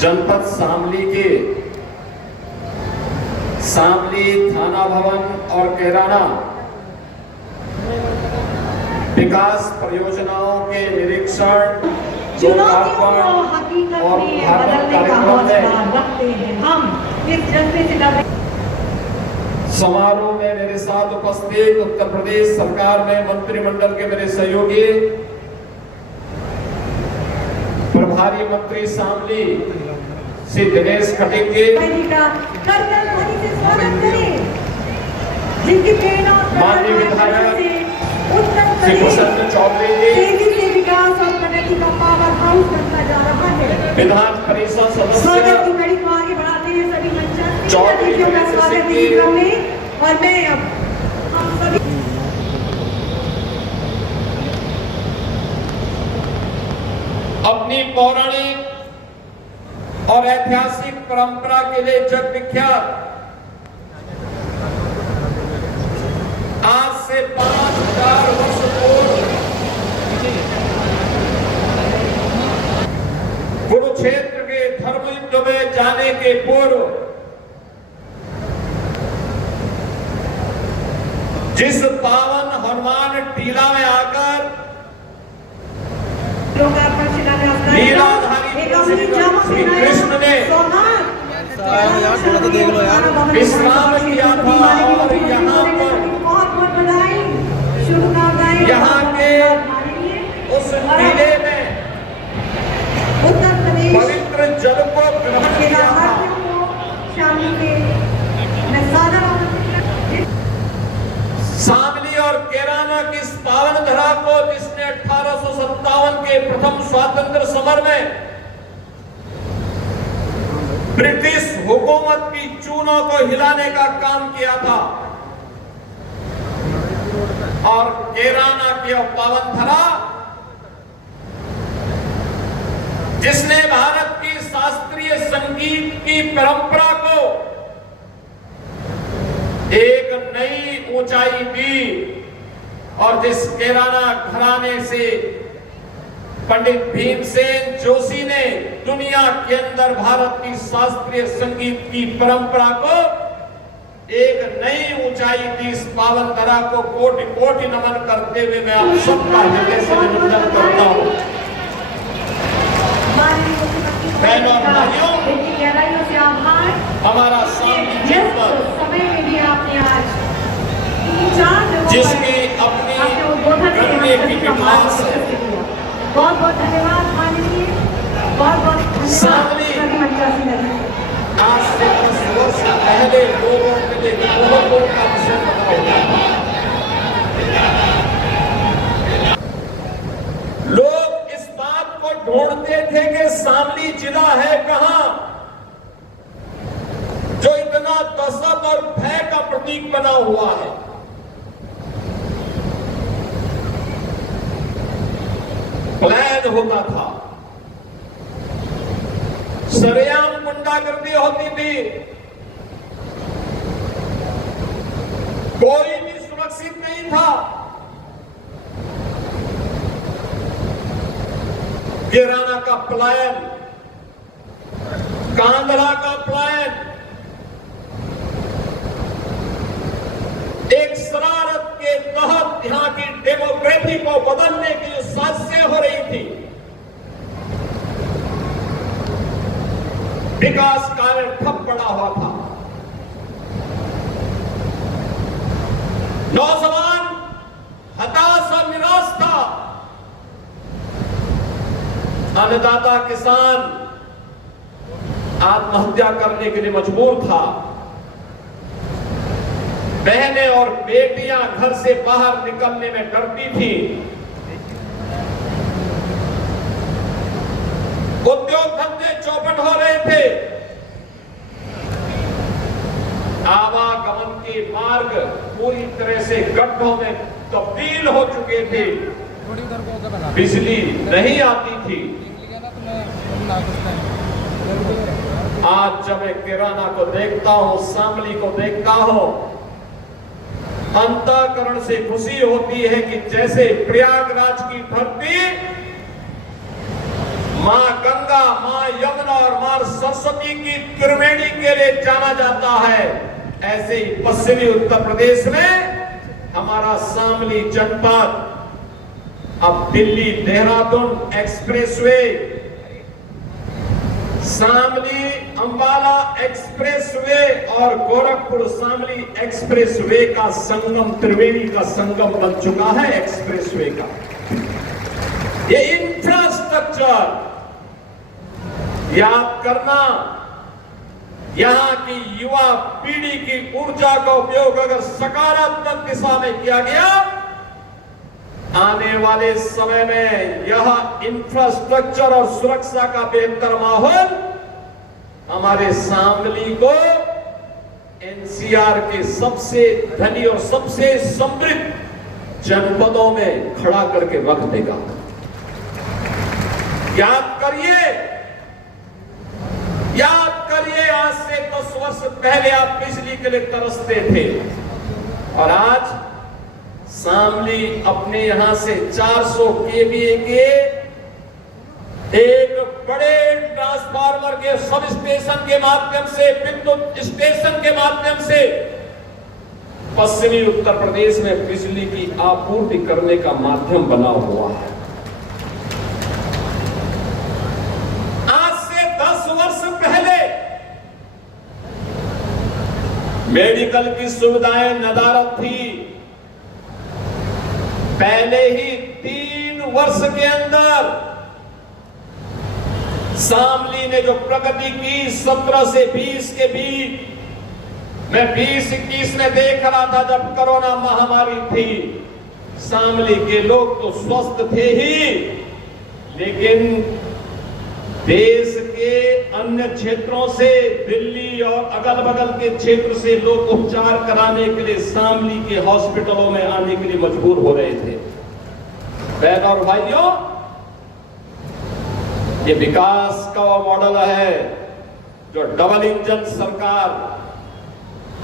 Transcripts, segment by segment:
जनपद शामली के शामली थाना भवन और कैराना विकास परियोजनाओं के निरीक्षण, लोकार्पण और उद्घाटन कार्यक्रम में समारोह में मेरे साथ उपस्थित उत्तर प्रदेश सरकार में मंत्रिमंडल के मेरे सहयोगी प्रभारी मंत्री शामली श्री दिनेश खटीक जी, माननीय विधायक श्री प्रसन्न चौधरी जी, विधान परिषद सदस्य चौधरी जी और मैं अपनी पौराणिक और ऐतिहासिक परंपरा के लिए जग विख्यात आज से 5000 वर्ष पूर्व कुरुक्षेत्र के धर्म युद्ध में जाने के पूर्व जिस पावन हनुमान टीला में आकर लीलाधारी श्री कृष्ण ने विश्राम किया था और यहाँ के उस टीले में पवित्र जल को ग्रहण किया। शामली और कैराना की इस पावन धरा को जिसने 1857 के प्रथम स्वातंत्र समर में ब्रिटिश हुकूमत की चूनों को हिलाने का काम किया था और कैराना की पावन धरा जिसने भारत की शास्त्रीय संगीत की परंपरा को एक नई ऊंचाई दी और जिस कैराना घराने से पंडित भीमसेन जोशी ने दुनिया के अंदर भारत की शास्त्रीय संगीत की परंपरा को एक नई ऊंचाई दी, इस पावन धरा को कोटि कोटि नमन करते हुए मैं आप सबका हृदय से अभिनंदन करता हूँ। बहनों और भाइयों, हमारा जिसकी अपनी करने की विकास है, बहुत बहुत धन्यवाद माननीय, बहुत बहुत शामली आज से 10 वर्ष पहले लोगों के लिए गौरव का विषय बना हुआ। लोग इस बात को ढूंढते थे कि शामली जिला है कहां जो इतना दहशत और भय का प्रतीक बना हुआ है। प्लान होता था, सरेआम गुंडागर्दी होती थी, कोई भी सुरक्षित नहीं था। कैराना का प्लान, कांधला का प्लान, एक शरारत के तहत यहां की डेमोग्राफी को बदलने की जो साजिशें हो रही थी, विकास कार्य ठप पड़ा हुआ था। नौजवान हताश और निराश था, अन्नदाता किसान आत्महत्या करने के लिए मजबूर था। बहनें और बेटियां घर से बाहर निकलने में डरती थी। उद्योग धंधे चौपट हो रहे थे। आवागमन के मार्ग पूरी तरह से गड्ढों में तब्दील हो चुके थे। बिजली नहीं आती थी। आज जब मैं कैराना को देखता हूं, शामली को देखता हूं, अंतःकरण से खुशी होती है कि जैसे प्रयागराज की धरती मां गंगा, मां यमुना और मां और सरस्वती की त्रिवेणी के लिए जाना जाता है, ऐसे ही पश्चिमी उत्तर प्रदेश में हमारा शामली जनपद अब दिल्ली देहरादून एक्सप्रेसवे, शामली अंबाला एक्सप्रेसवे और गोरखपुर शामली एक्सप्रेसवे का संगम, त्रिवेणी का संगम बन चुका है एक्सप्रेसवे का। ये इंफ्रास्ट्रक्चर याद करना, यहां की युवा पीढ़ी की ऊर्जा का उपयोग अगर सकारात्मक दिशा में किया गया, आने वाले समय में यह इंफ्रास्ट्रक्चर और सुरक्षा का बेहतर माहौल हमारे शामली को एनसीआर के सबसे धनी और सबसे समृद्ध जनपदों में खड़ा करके रख देगा। याद करिए आज से 10 वर्ष पहले आप बिजली के लिए तरसते थे और आज शामली अपने यहां से 400 केवीए के एक बड़े ट्रांसफार्मर के सब स्टेशन के माध्यम से, विद्युत स्टेशन के माध्यम से पश्चिमी उत्तर प्रदेश में बिजली की आपूर्ति करने का माध्यम बना हुआ है। आज से 10 वर्ष पहले मेडिकल की सुविधाएं नदारद थी। पहले ही 3 वर्ष के अंदर शामली ने जो प्रगति की 17 से 20 के बीच, मैं 20-21 में देख रहा था जब कोरोना महामारी थी, शामली के लोग तो स्वस्थ थे ही, लेकिन देश के अन्य क्षेत्रों से, दिल्ली और अगल बगल के क्षेत्र से लोग उपचार कराने के लिए शामली के हॉस्पिटलों में आने के लिए मजबूर हो रहे थे। बहन और भाइयों, ये विकास का मॉडल है जो डबल इंजन सरकार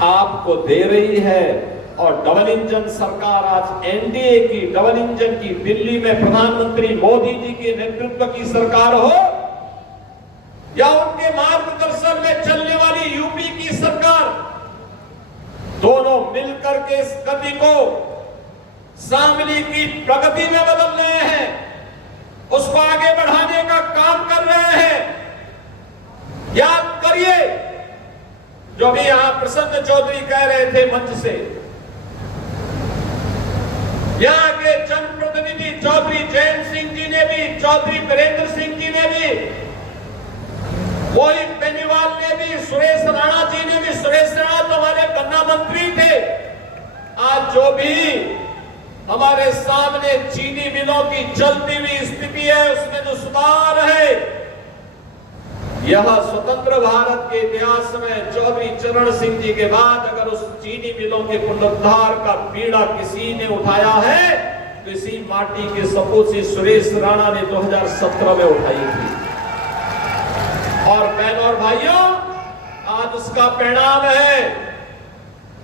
आपको दे रही है। और डबल इंजन सरकार आज एनडीए की डबल इंजन की, दिल्ली में प्रधानमंत्री मोदी जी के नेतृत्व की सरकार हो या उनके मार्गदर्शन में चलने वाली यूपी की सरकार, दोनों मिलकर के इस गति को शामली की प्रगति में बदल रहे हैं, उसको आगे बढ़ाने का काम कर रहे हैं। याद करिए जो भी यहां प्रसन्न चौधरी कह रहे थे मंच से, यहां के जनप्रतिनिधि चौधरी जयंत सिंह जी ने भी, चौधरी वीरेंद्र सिंह जी ने भी, मोहित बेनीवाल ने भी, सुरेश राणा जी ने भी, सुरेश राणा तो हमारे गन्ना मंत्री थे, आज जो भी हमारे सामने चीनी मिलों की चलती हुई स्थिति है उसमें जो सुधार है, यह स्वतंत्र भारत के इतिहास में चौधरी चरण सिंह जी के बाद अगर उस चीनी मिलों के पुनरुद्धार का बीड़ा किसी ने उठाया है तो इसी माटी के सपूत से सुरेश राणा ने 2017 में उठाई थी। और बहनों और भाइयों, आज उसका परिणाम है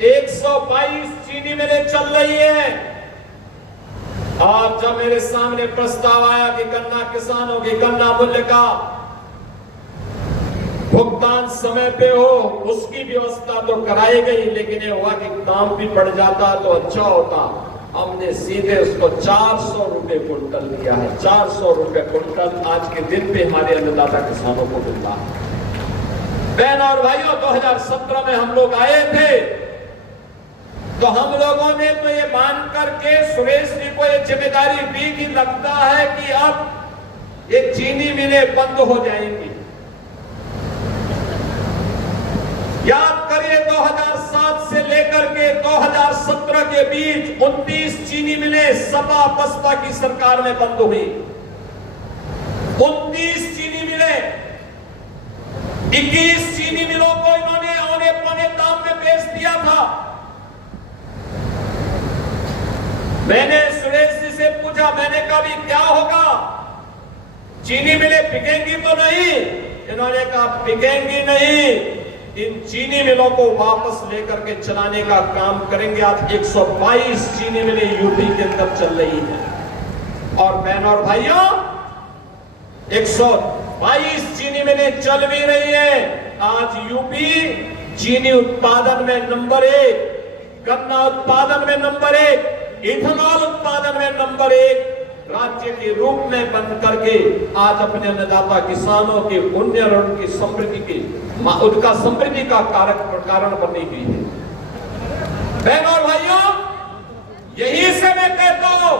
122 चीनी मिलें चल रही है। और जब मेरे सामने प्रस्ताव आया कि गन्ना किसानों के गन्ना मूल्य का भुगतान समय पे हो, उसकी व्यवस्था तो कराई गई, लेकिन ये हुआ कि दाम भी बढ़ जाता तो अच्छा होता। हमने सीधे उसको 400 रुपए कुंटल दिया है। 400 रुपए कुंटल आज के दिन पे हमारे अन्नदाता किसानों को मिलता है। बहन और भाइयों, 2017 में हम लोग आए थे तो हम लोगों ने तो ये मान करके सुरेश जी को ये जिम्मेदारी दी कि लगता है कि अब ये चीनी मिलें बंद हो जाएंगी। याद करिए 2007 से लेकर के 2017 के बीच 29 चीनी मिलें सपा बसपा की सरकार में बंद हुई। 29 चीनी मिलें, 21 चीनी मिलों को इन्होंने औने पौने दाम में बेच दिया था। मैंने सुरेश जी से पूछा, मैंने कहा भी क्या होगा, चीनी मिलें बिकेंगी तो नहीं? इन्होंने कहा बिकेंगी नहीं, इन चीनी मिलों को वापस लेकर के चलाने का काम करेंगे। आज 122 चीनी मिलें यूपी के अंदर चल रही है। और बहनों और भाइयों, 22 चीनी मिलें चल भी रही है। आज यूपी चीनी उत्पादन में नंबर 1, गन्ना उत्पादन में नंबर 1, इथेनॉल उत्पादन में नंबर 1 राज्य के रूप में बन करके आज अपने अन्नदाता किसानों के उन्नयन और उनकी समृद्धि के उनका समृद्धि का कारण बनी हुई है। बहनों और भाइयों, यही से मैं कहता हूं,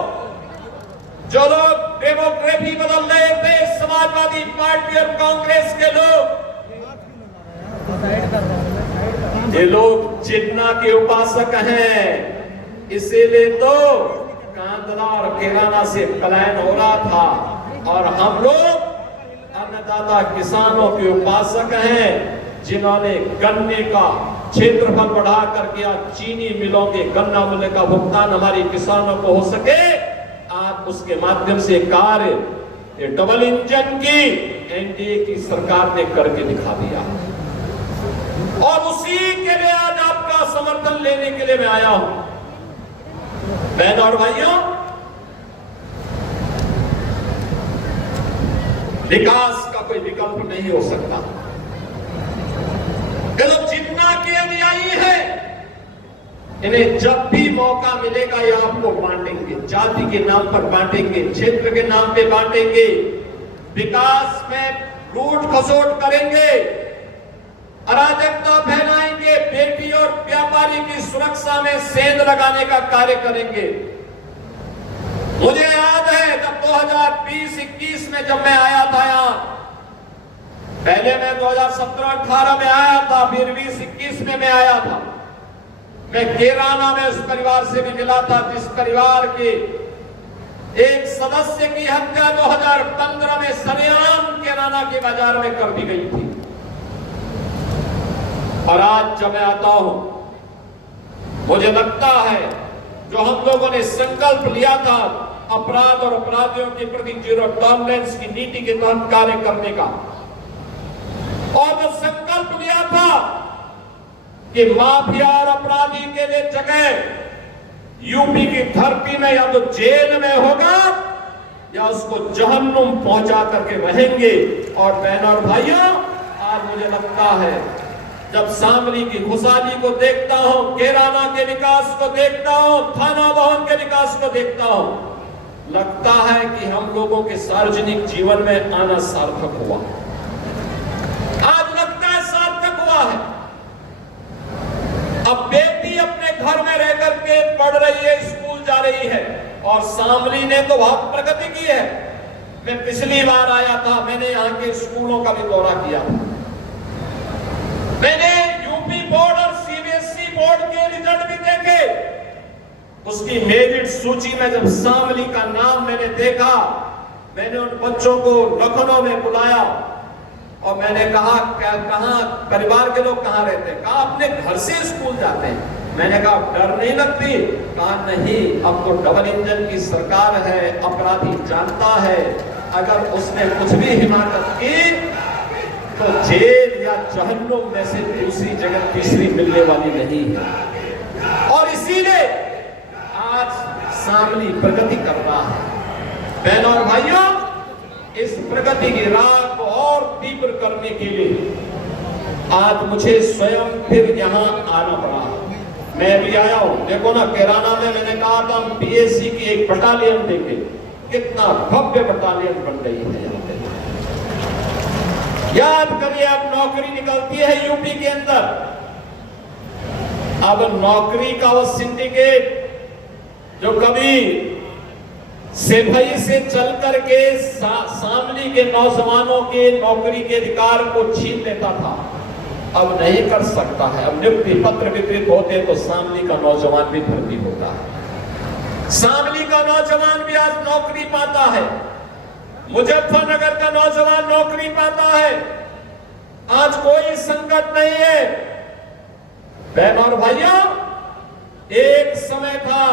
जो लोग डेमोक्रेसी बदल रहे थे, समाजवादी पार्टी और कांग्रेस के लोग, ये लोग चिन्ना के उपासक हैं। इसीलिए तो कांदला और केराना से पलायन हो रहा था और हम लोग अन्नदाता किसानों के उपासक हैं, जिन्होंने गन्ने का क्षेत्रफल बढ़ा करके आज चीनी मिलों के गन्ना मूल्य का भुगतान हमारे किसानों को हो सके। आज उसके माध्यम से कार्य डबल इंजन की एनडीए की सरकार ने करके दिखा दिया और उसी के लिए आज आपका समर्थन लेने के लिए मैं आया हूं। बहनों और भाइयों, विकास का कोई विकल्प नहीं हो सकता। ये लोग जितना के अनुयायी है, इन्हें जब भी मौका मिलेगा ये आपको बांटेंगे, जाति के नाम पर बांटेंगे, क्षेत्र के नाम पे बांटेंगे, विकास में लूट खसोट करेंगे, अराजकता फैलाएंगे, बेटी और व्यापारी की सुरक्षा में सेंध लगाने का कार्य करेंगे। मुझे याद है जब 2020-21 में जब मैं आया था यहाँ, पहले मैं 2017-18 में आया था, फिर 2021 में मैं आया था। मैं केराना में उस परिवार से भी मिला था जिस परिवार के एक सदस्य की हत्या 2015 में सरेआम केराना के बाजार में कर दी गई थी। और आज जब मैं आता हूं, मुझे लगता है जो हम लोगों ने संकल्प लिया था अपराध और अपराधियों के प्रति जीरो टॉलरेंस की नीति के तहत कार्य करने का, और जो संकल्प लिया था कि माफिया और अपराधी के लिए जगह यूपी की धरती में या तो जेल में होगा या उसको जहन्नुम पहुंचा करके रहेंगे। और बहनों और भाइयों, आज मुझे लगता है जब शामली की खुशहाली को देखता हूं, केराना के विकास को देखता हूं, थाना भवन के विकास को देखता हूं, लगता है कि हम लोगों के सार्वजनिक जीवन में आना सार्थक हुआ। आज लगता है सार्थक हुआ है। अब बेटी अपने घर में रह करके पढ़ रही है, स्कूल जा रही है, और शामली ने तो बहुत प्रगति की है। मैं पिछली बार आया था, मैंने यहाँ के स्कूलों का भी दौरा किया था। मैंने यूपी बोर्ड और सीबीएसई बोर्ड के रिजल्ट भी देखे। उसकी मेरिट सूची में जब शामली का नाम मैंने देखा, मैंने उन बच्चों को लखनऊ में बुलाया और मैंने कहा कहाँ परिवार के लोग कहाँ रहते हैं? कहा अपने घर से स्कूल जाते हैं। मैंने कहा डर नहीं लगती? कहा नहीं, अब तो डबल इंजन की सरकार है, अपराधी जानता है अगर उसने कुछ भी हिमाकत की तो जेल या जहन्नुम में से दूसरी जगह तीसरी मिलने वाली नहीं है। और इसीलिए आज शामली प्रगति कर रहा है। बहनों और भाइयों, इस प्रगति की राह को और तीव्र करने के लिए आज मुझे स्वयं फिर यहाँ आना पड़ा। मैं भी आया हूँ। देखो ना, केराना में मैंने कहा था हम पीएससी की एक बटालियन देंगे, कितना भव्य बटालियन बन गई है यहाँ पे। याद करिए, अब नौकरी निकलती है यूपी के अंदर। अब नौकरी का वो सिंडिकेट जो कभी सिपाही से चल करके शामली के नौजवानों के नौकरी के अधिकार को छीन लेता था, अब नहीं कर सकता है। अब नियुक्ति पत्र वितरित होते तो शामली का नौजवान भी भर्ती होता है। शामली का नौजवान भी आज नौकरी पाता है, मुजफ्फरनगर का नौजवान नौकरी पाता है। आज कोई संकट नहीं है। बहनों और भाइयों, एक समय था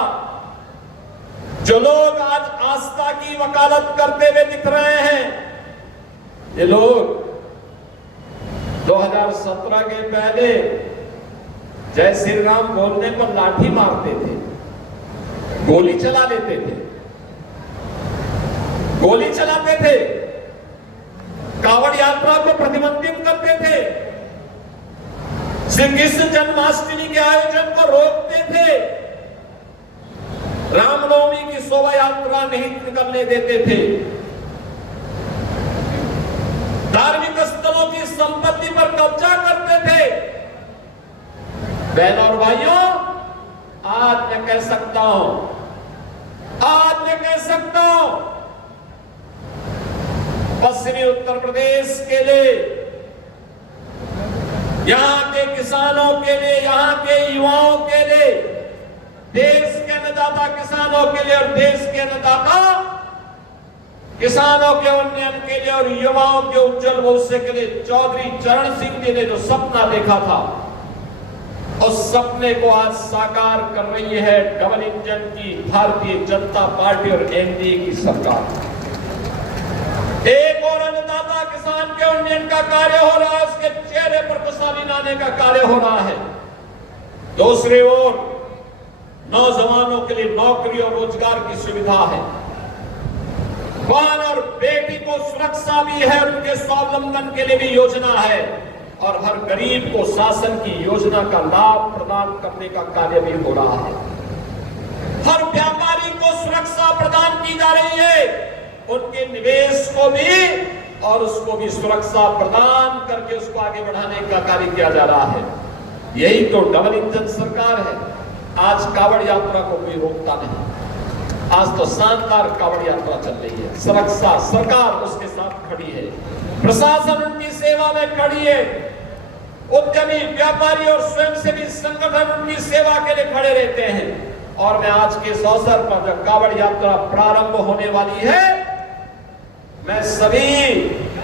जो लोग आज आस्था की वकालत करते हुए दिख रहे हैं, ये लोग 2017 के पहले जय श्री राम बोलने पर लाठी मारते थे, गोली चला लेते थे, गोली चलाते थे। कावड़ यात्रा को प्रतिबंधित करते थे, श्री कृष्ण जन्माष्टमी के आयोजन को रोकते थे, रामनवमी की शोभा यात्रा नहीं निकलने देते थे, धार्मिक स्थलों की संपत्ति पर कब्जा करते थे। बहनों और भाइयों, आज मैं कह सकता हूं, पश्चिमी उत्तर प्रदेश के लिए, यहां के किसानों के लिए, यहां के युवाओं के लिए, देश के अन्नदाता किसानों के लिए और देश के अन्नदाता किसानों के उन्नयन के लिए और युवाओं के उज्जवल भविष्य के लिए चौधरी चरण सिंह जी ने जो सपना देखा था, उस सपने को आज साकार कर रही है डबल इंजन की भारतीय जनता पार्टी और एनडीए की सरकार। एक और अन्नदाता किसान के उन्नयन का कार्य हो रहा है, उसके चेहरे पर खुशहाली लाने का कार्य हो रहा है। दूसरी ओर नौजवानों के लिए नौकरी और रोजगार की सुविधा है, बहन और बेटी को सुरक्षा भी है, उनके स्वावलंबन के लिए भी योजना है, और हर गरीब को शासन की योजना का लाभ प्रदान करने का कार्य भी हो रहा है। हर व्यापारी को सुरक्षा प्रदान की जा रही है, उनके निवेश को भी और उसको भी सुरक्षा प्रदान करके उसको आगे बढ़ाने का कार्य किया जा रहा है। यही तो डबल इंजन सरकार है। आज कावड़ यात्रा को कोई रोकता नहीं, आज तो शानदार कावड़ यात्रा चल रही है। सुरक्षा सरकार उसके साथ खड़ी है, प्रशासन उनकी सेवा में खड़ी है, उद्यमी व्यापारी और स्वयंसेवी संगठन उनकी सेवा के लिए खड़े रहते हैं। और मैं आज के इस अवसर पर जब कावड़ यात्रा प्रारंभ होने वाली है, मैं सभी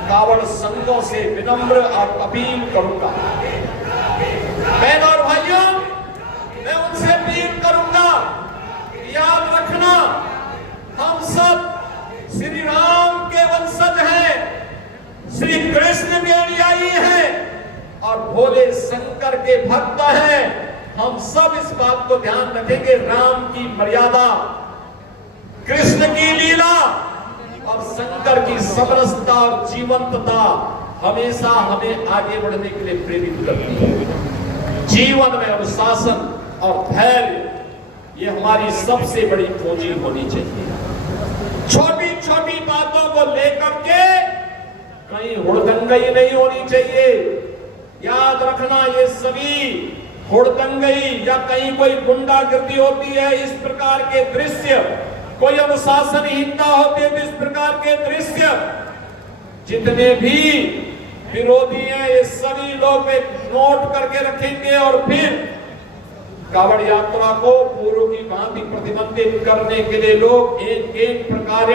कावड़ संघों से विनम्र और अपील करूंगा, बहनों और भाइयों, मैं उनसे अपील करूंगा, याद रखना हम सब श्री राम के वंशज हैं, श्री कृष्ण के अनुयायी हैं और भोले शंकर के भक्त हैं। हम सब इस बात को ध्यान रखेंगे, राम की मर्यादा, कृष्ण की लीला और शंकर की समरसता और जीवंतता हमेशा हमें आगे बढ़ने के लिए प्रेरित करती है। जीवन में अनुशासन और धैर्य ये हमारी सबसे बड़ी पूंजी होनी चाहिए। छोटी छोटी बातों को लेकर के कहीं हुड़दंगई नहीं होनी चाहिए। याद रखना, ये सभी हुड़दंगई या कहीं कोई गुंडागर्दी होती है, इस प्रकार के दृश्य, कोई अनुशासनहीनता होती है, इस प्रकार के दृश्य, जितने भी विरोधी हैं ये सभी लोग नोट करके रखेंगे और फिर कावड़ यात्रा को पूर्व की भांति प्रतिबंधित करने के लिए लोग एक प्रकार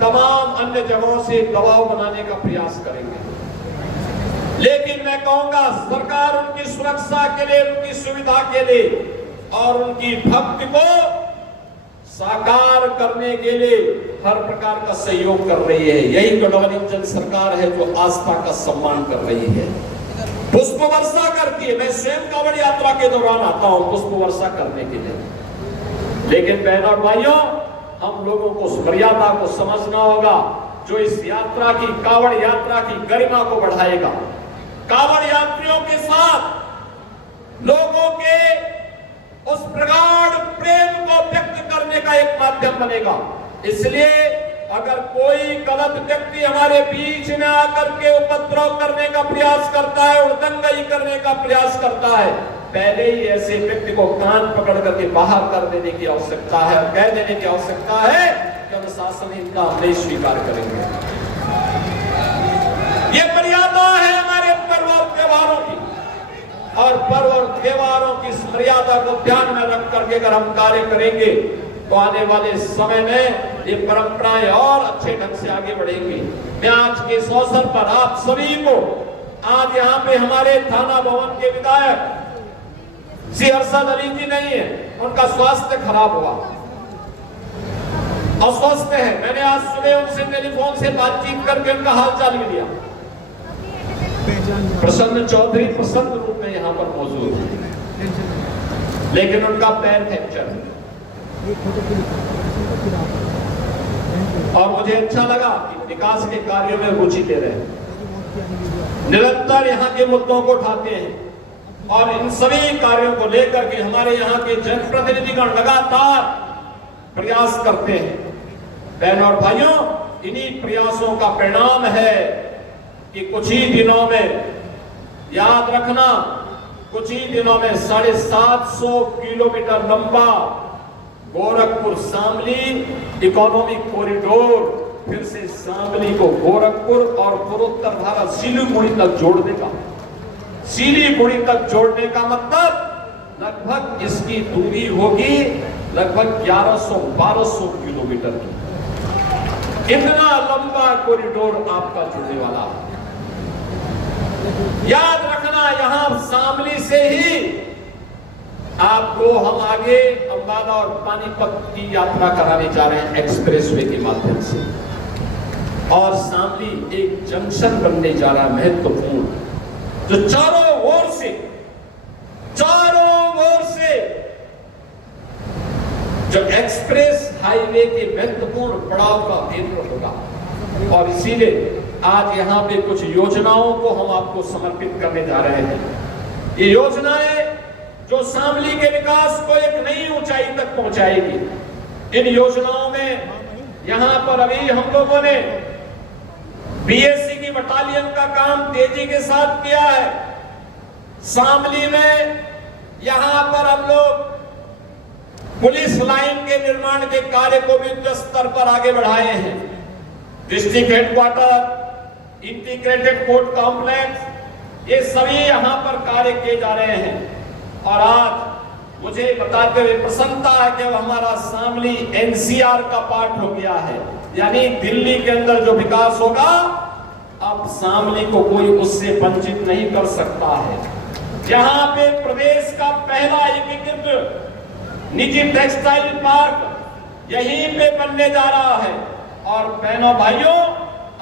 तमाम अन्य जगहों से दबाव बनाने का प्रयास करेंगे। लेकिन मैं कहूंगा, सरकार उनकी सुरक्षा के लिए, उनकी सुविधा के लिए और उनकी भक्ति को साकार करने के लिए हर प्रकार का सहयोग कर रही है। यही तो डबल इंजन सरकार है जो आस्था का सम्मान कर रही है, पुष्प वर्षा करती है। मैं स्वयं कावड़ यात्रा के दौरान आता हूं पुष्प वर्षा करने के लिए। लेकिन बहनों और भाइयों, हम लोगों को उस मर्यादा को समझना होगा जो इस यात्रा की, कावड़ यात्रा की गरिमा को बढ़ाएगा, कावड़ यात्रियों के साथ लोगों के उस प्रगाढ़ प्रेम को व्यक्त करने का एक माध्यम बनेगा। इसलिए अगर कोई गलत व्यक्ति हमारे बीच में आकर के उपद्रव करने का प्रयास करता है, उड़दंगई करने का प्रयास करता है, पहले ही ऐसे व्यक्ति को कान पकड़ करके बाहर कर देने की आवश्यकता है और कह देने की आवश्यकता है कि अनुशासनहीनता हम नहीं स्वीकार करेंगे। ये मर्यादा है हमारे पर्व और त्योहारों की, और पर्व और त्योहारों की इस मर्यादा को ध्यान में रख करके अगर हम कार्य करेंगे तो आने वाले समय में ये परंपराएं और अच्छे ढंग से आगे बढ़ेंगी। मैं आज के इस अवसर पर आप सभी को, आज यहाँ पे हमारे थाना भवन के विधायक श्री अरशद अली जी नहीं है, उनका स्वास्थ्य खराब हुआ, अस्वस्थ है। मैंने आज सुबह उनसे टेलीफोन से बातचीत करके उनका हालचाल भी लिया। प्रसन्न चौधरी प्रसन्न रूप में यहाँ पर मौजूद है, लेकिन उनका पैर फ्रैक्चर है। और मुझे अच्छा लगा कि विकास के कार्यों में रुचि ले रहे हैं, निरंतर यहाँ के मुद्दों को उठाते हैं और इन सभी कार्यों को लेकर के हमारे यहाँ के जनप्रतिनिधिगण लगातार प्रयास करते हैं। बहनों और भाइयों, इन्हीं प्रयासों का परिणाम है कि कुछ ही दिनों में, याद रखना, कुछ ही दिनों में 750 किलोमीटर लंबा गोरखपुर शामली इकोनॉमिक कॉरिडोर फिर से शामली को गोरखपुर और पूर्वोत्तर भारत सिलीगुड़ी तक जोड़ देगा। सिलीगुड़ी तक जोड़ने का मतलब लगभग इसकी दूरी होगी लगभग 1100-1200 किलोमीटर की। इतना लंबा कॉरिडोर आपका जुड़ने वाला है। याद रखना, यहां शामली से ही आपको हम आगे अंबाला और पानीपत की यात्रा कराने जा रहे हैं एक्सप्रेसवे के माध्यम से। और शामली एक जंक्शन बनने जा रहा है महत्वपूर्ण, जो चारों ओर से जो एक्सप्रेस हाईवे के महत्वपूर्ण पड़ाव का केंद्र होगा। और इसीलिए आज यहाँ पे कुछ योजनाओं को हम आपको समर्पित करने जा रहे हैं। ये योजनाएं जो शामली के विकास को एक नई ऊंचाई तक पहुंचाएगी। इन योजनाओं में यहाँ पर अभी हम लोगों ने बीएससी की बटालियन का काम तेजी के साथ किया है। शामली में यहाँ पर हम लोग पुलिस लाइन के निर्माण के कार्य को भी युद्ध स्तर पर आगे बढ़ाए हैं। District headquarter, integrated court complex, ये सभी यहाँ पर कार्य किए जा रहे हैं। और आज मुझे बताते हुए प्रसन्नता है कि हमारा शामली एनसीआर का पार्ट हो गया है, यानी दिल्ली के अंदर जो विकास होगा अब शामली को कोई उससे वंचित नहीं कर सकता है। यहाँ पे प्रदेश का पहला एकीकृत निजी टेक्सटाइल पार्क यहीं पे बनने जा रहा है। और बहनों भाइयों,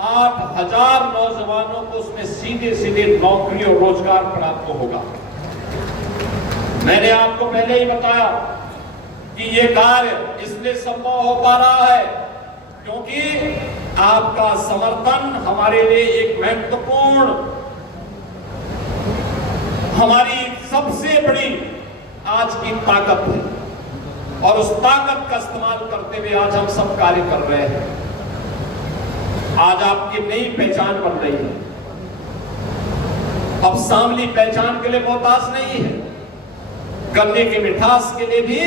8000 नौजवानों को उसमें सीधे सीधे नौकरी और रोजगार प्राप्त होगा। मैंने आपको पहले ही बताया कि ये कार्य इसलिए संभव हो पा रहा है क्योंकि आपका समर्थन हमारे लिए एक महत्वपूर्ण, हमारी सबसे बड़ी आज की ताकत है। और उस ताकत का इस्तेमाल करते हुए आज हम सब कार्य कर रहे हैं। आज आपकी नई पहचान बन रही है। अब शामली पहचान के लिए मोहताज नहीं है, गन्ने की मिठास के लिए भी,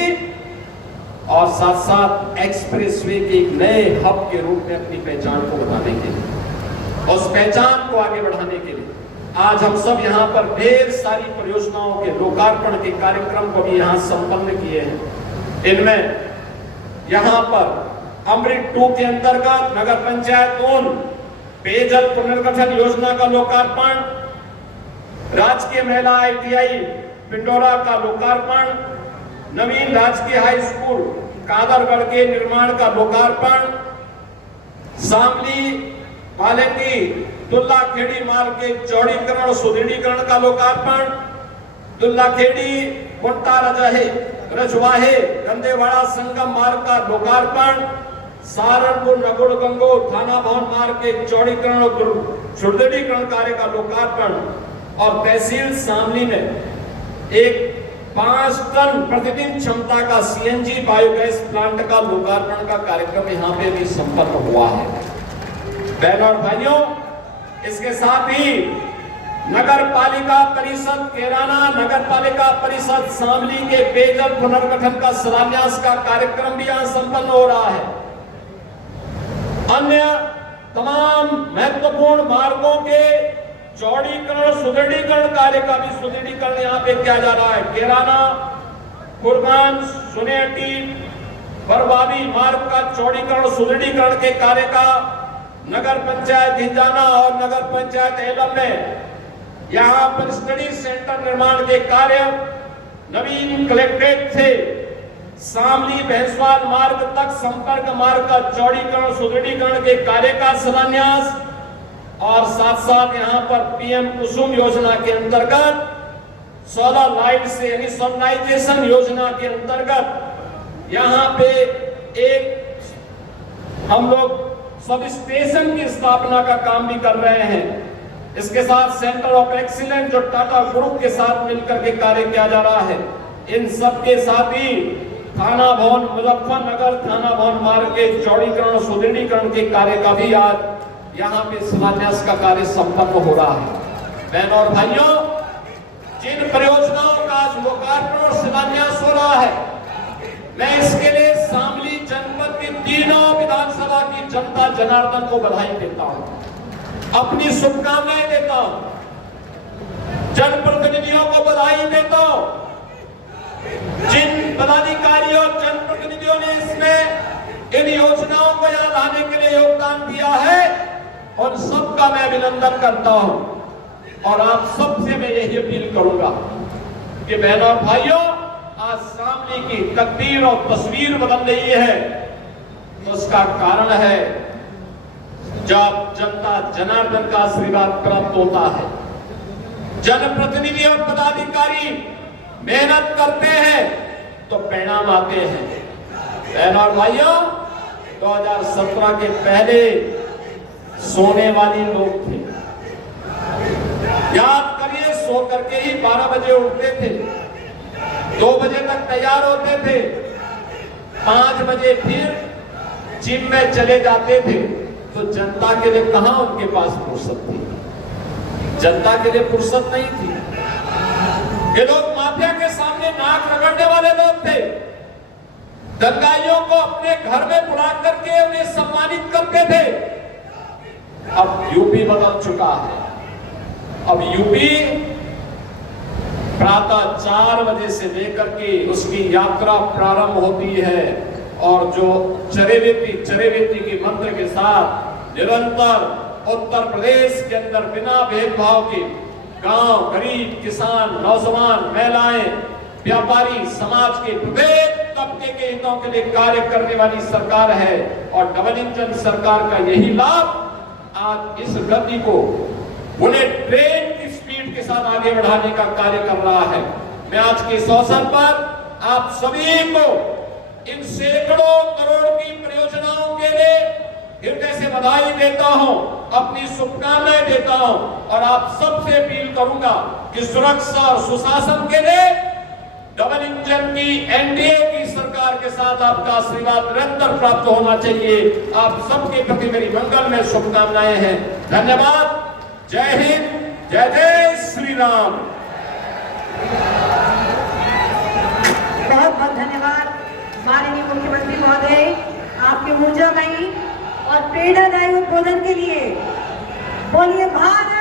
और साथ साथ एक्सप्रेसवे के एक नए हब के रूप में अपनी पहचान को बढ़ाने के लिए, उस पहचान को आगे बढ़ाने के लिए आज हम सब यहाँ पर ढेर सारी परियोजनाओं के लोकार्पण के कार्यक्रम को भी यहाँ संपन्न किए हैं। इनमें यहाँ पर अमृत 2 के अंतर्गत नगर पंचायत ऊन पेयजल पुनर्गठन योजना का लोकार्पण, राजकीय महिला ITI पिंडोरा का लोकार्पण, नवीन राजकीय हाई स्कूल कादरगढ़ के निर्माण का लोकार्पण, शामली पालेटी दुल्लाखेड़ी मार्ग के चौड़ीकरण और सुदृढ़ीकरण का लोकार्पण, दुल्लाखेड़ी कुंटा रजवाहे गंदेवाड़ा संगम मार्ग का लोकार्पण, सहारनपुर नगुड़ गंगो थाना भवन मार्ग के चौड़ीकरण और सुदृढ़ीकरण कार्य का लोकार्पण, और तहसील शामली में एक 5 टन प्रतिदिन क्षमता का CNG बायोगैस प्लांट का लोकार्पण का कार्यक्रम यहाँ पे भी संपन्न हुआ है। बहनों और भाइयों, इसके साथ ही नगर पालिका परिषद कैराना, नगर पालिका परिषद शामली के पेयजल पुनर्गठन का शिलान्यास का कार्यक्रम भी यहाँ संपन्न हो रहा है। अन्य तमाम महत्वपूर्ण मार्गों के चौड़ीकरण सुदृढ़ीकरण कार्य का भी सुदृढ़ीकरण यहाँ पे किया जा रहा है। कैराना, कुरबान, सुनेटी, बरबाबी मार्ग का चौड़ीकरण सुदृढ़ीकरण के कार्य का नगर पंचायत हिंजाना और नगर पंचायत एलम में यहाँ पर स्टडी सेंटर निर्माण के कार्य, नवीन कलेक्ट्रेट से शामली भैंसवाल मार्ग तक संपर्क मार्ग का चौड़ीकरण सुदृढ़ीकरण के कार्य का शिलान्यास, और साथ साथ यहाँ पर PM कुसुम योजना के अंतर्गत सोलर लाइट से यानी सोलराइजेशन योजना के अंतर्गत यहाँ पे एक हम लोग सब स्टेशन की स्थापना का काम भी कर रहे हैं। इसके साथ सेंटर ऑफ एक्सीलेंस जो टाटा ग्रुप के साथ मिलकर के कार्य किया जा रहा है, इन सब के साथ ही थाना भवन मुजफ्फरनगर, थाना भवन मार्ग के चौड़ीकरण सुदृढ़ीकरण के कार्य का भी आज यहाँ पे शिलान्यास का कार्य संपन्न हो रहा है। बहनों और भाइयों, जिन परियोजनाओं का आज लोकार्पण और शिलान्यास हो रहा है, मैं इसके लिए शामली जनपद की तीनों विधानसभा की जनता जनार्दन को बधाई देता हूं, अपनी शुभकामनाएं देता हूं, जनप्रतिनिधियों को बधाई देता हूं। जिन पदाधिकारियों और जनप्रतिनिधियों ने इसमें इन योजनाओं को यहां लाने के लिए योगदान दिया है, उन सबका मैं अभिनंदन करता हूं। और आप सबसे मैं यही अपील करूंगा कि बहनों और भाइयों, आज शामली की तकदीर और तस्वीर बदल रही है, तो उसका कारण है जब जनता जनार्दन का आशीर्वाद प्राप्त होता है, जनप्रतिनिधि और पदाधिकारी मेहनत करते हैं तो परिणाम आते हैं। बहनों और भाइयों, 2017 के पहले सोने वाली लोग थे। याद करिए, सो करके ही 12 बजे उठते थे, 2 बजे तक तैयार होते थे, 5 बजे फिर जिम में चले जाते थे। तो जनता के लिए कहां उनके पास फुर्सत थी? जनता के लिए फुर्सत नहीं थी। ये लोग माफिया के सामने नाक रगड़ने वाले लोग थे। दंगाइयों को अपने घर में बुला करके उन्हें सम्मानित करते थे। अब यूपी बदल चुका है। अब यूपी प्रातः 4 बजे से लेकर के उसकी यात्रा प्रारंभ होती है और जो चरेवेती की मंत्र के साथ निरंतर उत्तर प्रदेश के अंदर बिना भेदभाव के गांव, गरीब, किसान, नौजवान, महिलाएं, व्यापारी, समाज के प्रत्येक तबके के हितों के लिए कार्य करने वाली सरकार है। और डबल इंजन सरकार का यही लाभ आज इस गति को उन्हें ट्रेन की स्पीड के साथ आगे बढ़ाने का कार्य कर रहा है। मैं आज के इस अवसर पर आप सभी को इन सैकड़ों करोड़ की परियोजनाओं के लिए हृदय से बधाई देता हूं, अपनी शुभकामनाएं देता हूं और आप सबसे अपील करूंगा कि सुरक्षा और सुशासन के लिए डबल इंजन की एनडीए की सरकार के साथ आपका आशीर्वाद निरंतर प्राप्त होना चाहिए। आप सबके प्रति मेरी मंगलमय शुभकामनाएं हैं। धन्यवाद। जय हिंद, जय जय श्री राम। बहुत बहुत धन्यवाद माननीय मुख्यमंत्री महोदय, आपके ऊर्जामयी और प्रेरणादायी उद्बोधन के लिए। बोलिए भारत